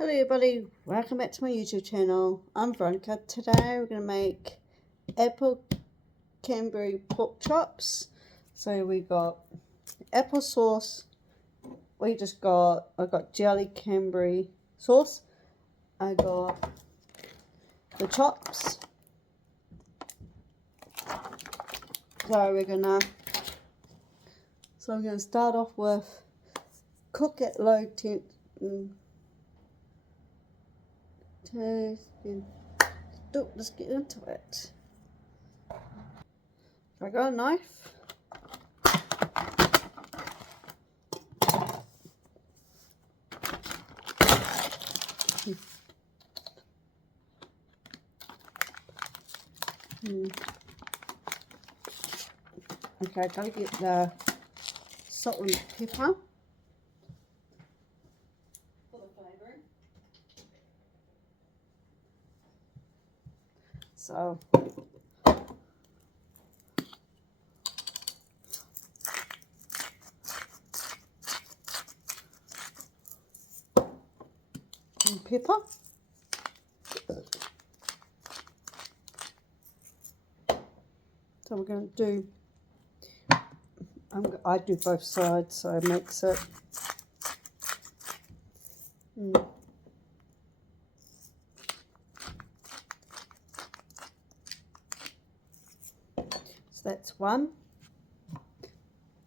Hello everybody, welcome back to my YouTube channel. I'm Veronica. Today we're going to make Cranberry Pork Chops. So we got applesauce, I got jelly cranberry sauce, I got the chops. So we're going to start off with cook at low temp. Let's get into it. I got a knife. Okay, gotta get the salt and pepper for the flavouring. So and pepper. So we're going to do, I do both sides, so it makes it So that's one.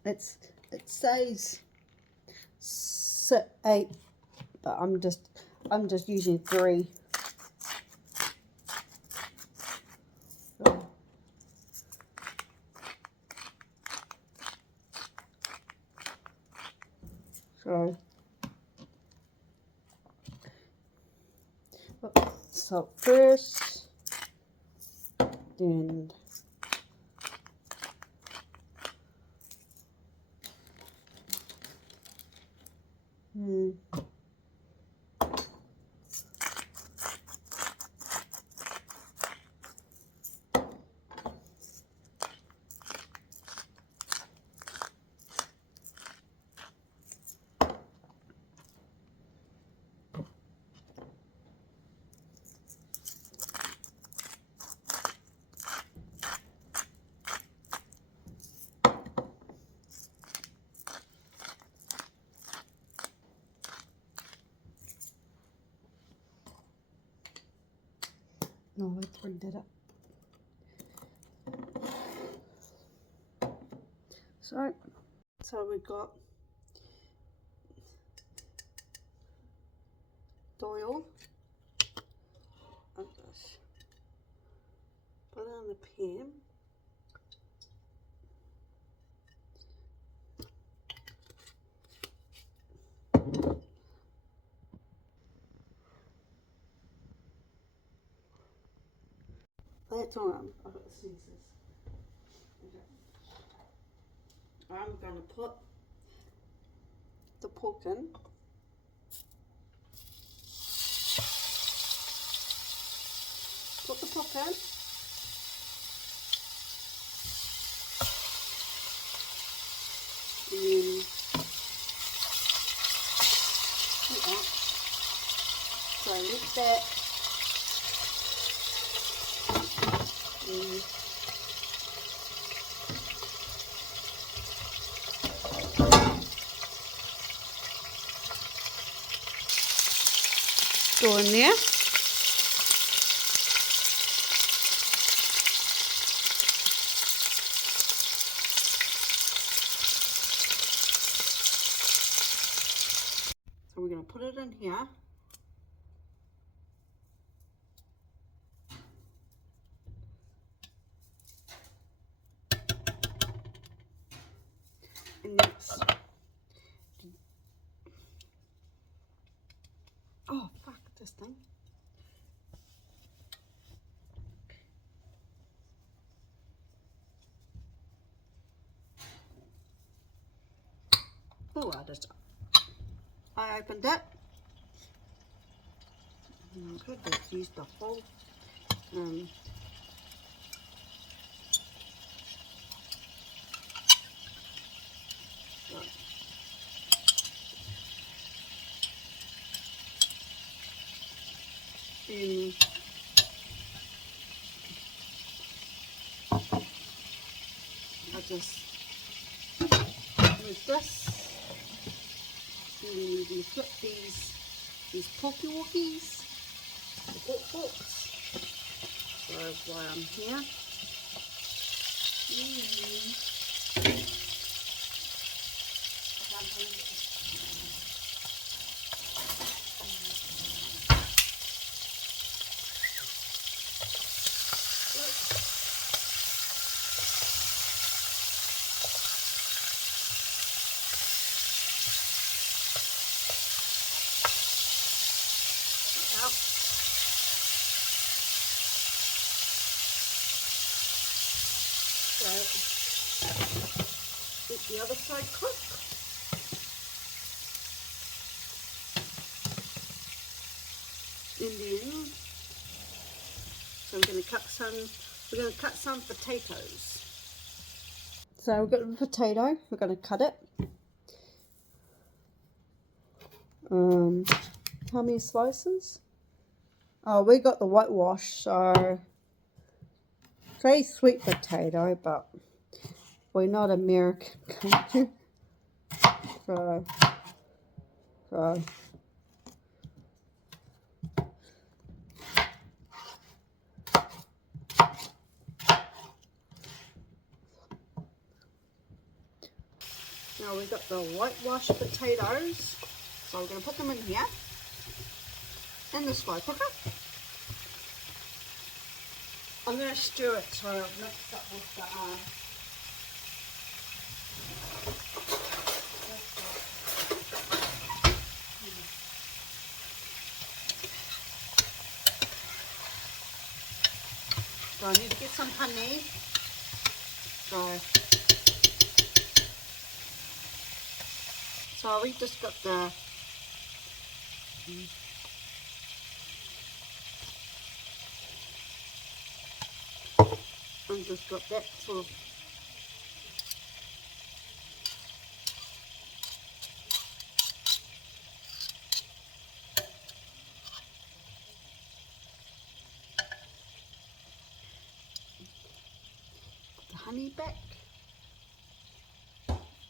It says 8, but I'm just using 3. So salt first, then no, let's bring that up. So we've got the oil. I'll just put it on the pan. That's on. I've got the scissors. Okay. I'm going to put the pork in. Put the pork in. And then so lift that. Go in there. So we're going to put it in here. And that's, oh fuck this thing. Oh, I opened it. I could just use the whole Mm. I just move this, and then we flip these porky walkies, the pork forks. So while I'm here, out. So let the other side cook. And then, so we're going to cut some potatoes. So we've got a potato, we're going to cut it. How many slices? Oh, we got the whitewash, so very sweet potato, but we're not American. so now we've got the whitewash potatoes, so we're going to put them in here, in the slow cooker. I'm going to stir it so it'll mix up with the so I need to get some honey. So we just got the and just got that sort of the honey back.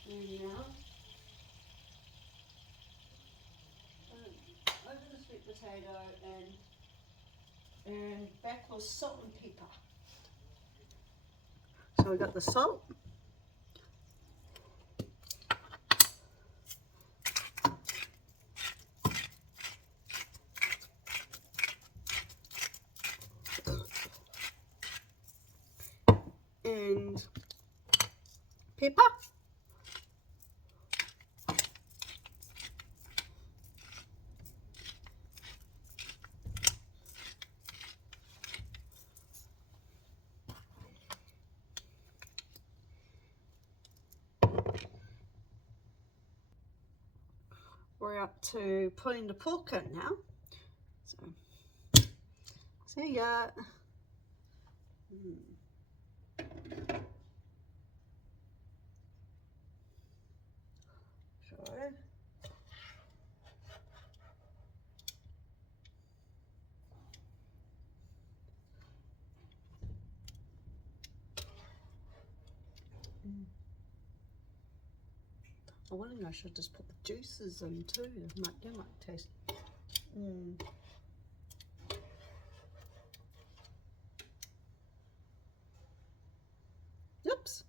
And now over the sweet potato and back with salt and pepper. So we got the salt. And pepper. We're up to putting the pork in now. So you got I wonder, I should just put the juices in too. That might taste. Oops.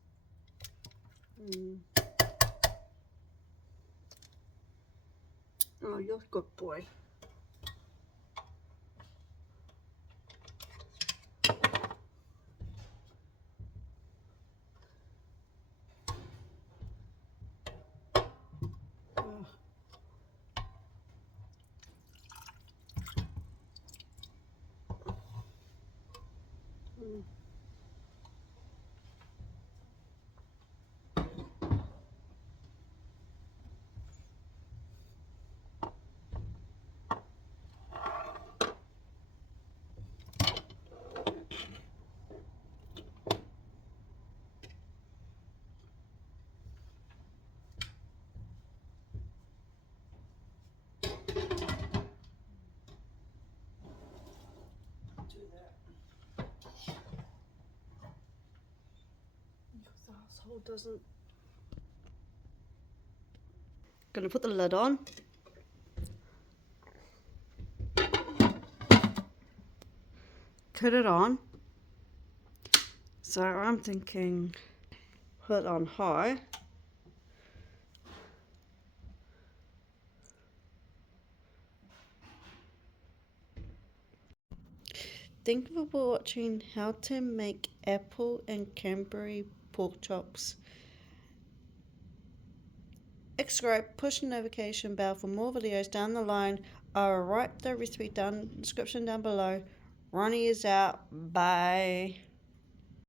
Oh, you're a good boy. hole doesn't. Gonna put the lid on. Put it on. So I'm thinking put it on high. Thank you for watching how to make apple and cranberry pork chops. Subscribe, push the notification bell for more videos down the line. I'll write the recipe down in the description down below. Ronnie is out. Bye.